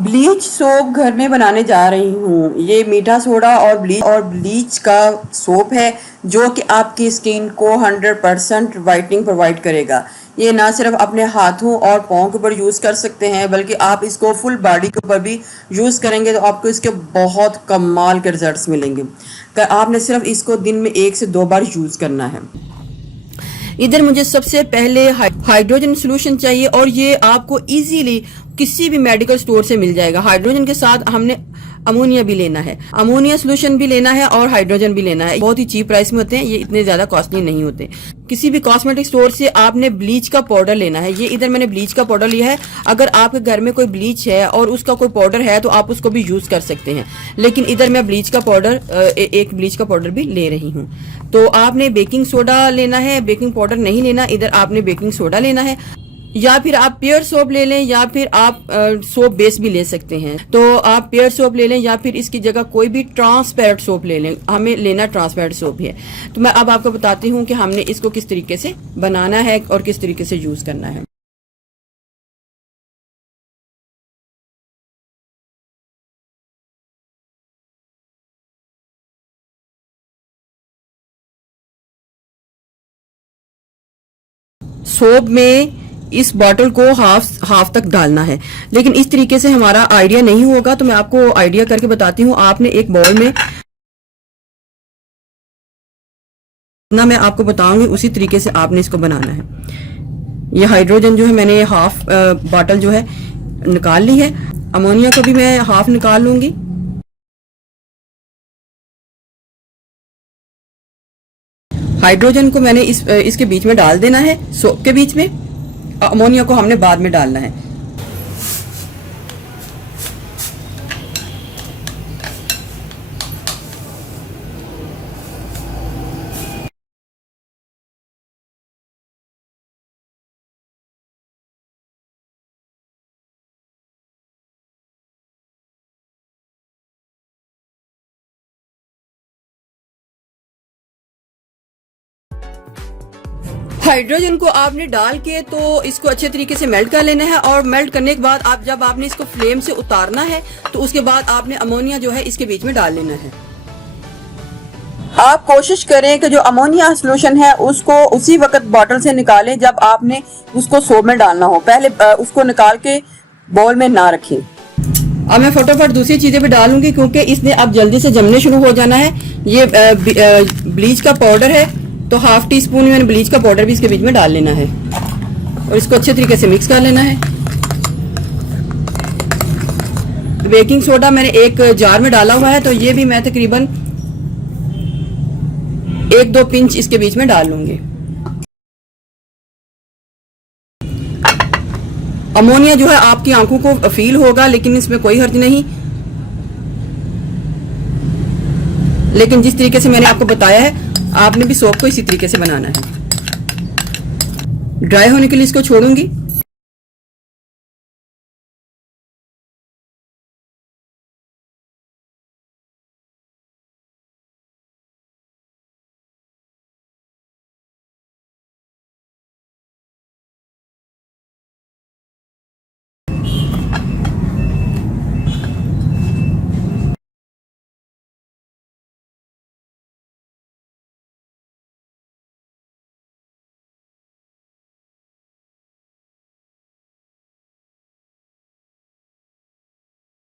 Bleach soap घर में बनाने जा रही हूँ। ये मीठा सोडा और ब्लीच का सोप है जो कि आपकी स्किन को 100% वाइटनिंग प्रोवाइड करेगा। ये ना सिर्फ अपने हाथों और पाँव के ऊपर यूज़ कर सकते हैं बल्कि आप इसको फुल बॉडी के ऊपर भी यूज़ करेंगे तो आपको इसके बहुत कमाल के रिजल्ट्स मिलेंगे। आपने सिर्फ इसको दिन में 1 से 2 बार यूज़ करना है। इधर मुझे सबसे पहले हाइड्रोजन सोल्यूशन चाहिए और ये आपको इजीली किसी भी मेडिकल स्टोर से मिल जाएगा। हाइड्रोजन के साथ हमने अमोनिया भी लेना है, अमोनिया सोल्यूशन भी लेना है और हाइड्रोजन भी लेना है। बहुत ही चीप प्राइस में होते हैं, ये इतने ज्यादा कॉस्टली नहीं होते। किसी भी कॉस्मेटिक स्टोर से आपने ब्लीच का पाउडर लेना है। ये इधर मैंने ब्लीच का पाउडर लिया है। अगर आपके घर में कोई ब्लीच है और उसका कोई पाउडर है तो आप उसको भी यूज कर सकते हैं, लेकिन इधर मैं ब्लीच का पाउडर एक ब्लीच का पाउडर भी ले रही हूँ। तो आपने बेकिंग सोडा लेना है, बेकिंग पाउडर नहीं लेना। इधर आपने बेकिंग सोडा लेना है या फिर आप प्योर सोप ले लें या फिर आप सोप बेस भी ले सकते हैं। तो आप प्योर सोप ले लें या फिर इसकी जगह कोई भी ट्रांसपेरेंट सोप ले लें। हमें लेना ट्रांसपेरेंट सोप है। तो मैं अब आपको बताती हूँ कि हमने इसको किस तरीके से बनाना है और किस तरीके से यूज करना है। सोप में इस बॉटल को हाफ तक डालना है, लेकिन इस तरीके से हमारा आइडिया नहीं होगा तो मैं आपको आइडिया करके बताती हूँ। आपने एक बाउल में ना, मैं आपको बताऊंगी उसी तरीके से आपने इसको बनाना है। ये हाइड्रोजन जो है मैंने हाफ बॉटल जो है निकाल ली है। अमोनिया को भी मैं हाफ निकाल लूंगी। हाइड्रोजन को मैंने इसके बीच में डाल देना है, सोप के बीच में। अमोनिया को हमने बाद में डालना है। हाइड्रोजन को आपने डाल के तो इसको अच्छे तरीके से मेल्ट कर लेना है और मेल्ट करने के बाद जब आपने इसको फ्लेम से उतारना है तो उसके बाद आपने अमोनिया जो है इसके बीच में डाल लेना है। आप कोशिश करें कि जो अमोनिया सोल्यूशन है उसको उसी वक्त बॉटल से निकालें जब आपने उसको सोप में डालना हो। पहले उसको निकाल के बाउल में ना रखें। अब मैं फटाफट दूसरी चीजें भी डालूंगी क्योंकि इसने अब जल्दी से जमने शुरू हो जाना है। ये ब्लीच का पाउडर है तो हाफ टी स्पून मैंने ब्लीच का पाउडर भी इसके बीच में डाल लेना है और इसको अच्छे तरीके से मिक्स कर लेना है। बेकिंग सोडा मैंने एक जार में डाला हुआ है तो ये भी मैं तकरीबन 1-2 पिंच इसके बीच में डाल लूंगी। अमोनिया जो है आपकी आंखों को फील होगा लेकिन इसमें कोई हर्ज नहीं, लेकिन जिस तरीके से मैंने आपको बताया है आपने भी सोप को इसी तरीके से बनाना है। ड्राई होने के लिए इसको छोड़ूंगी।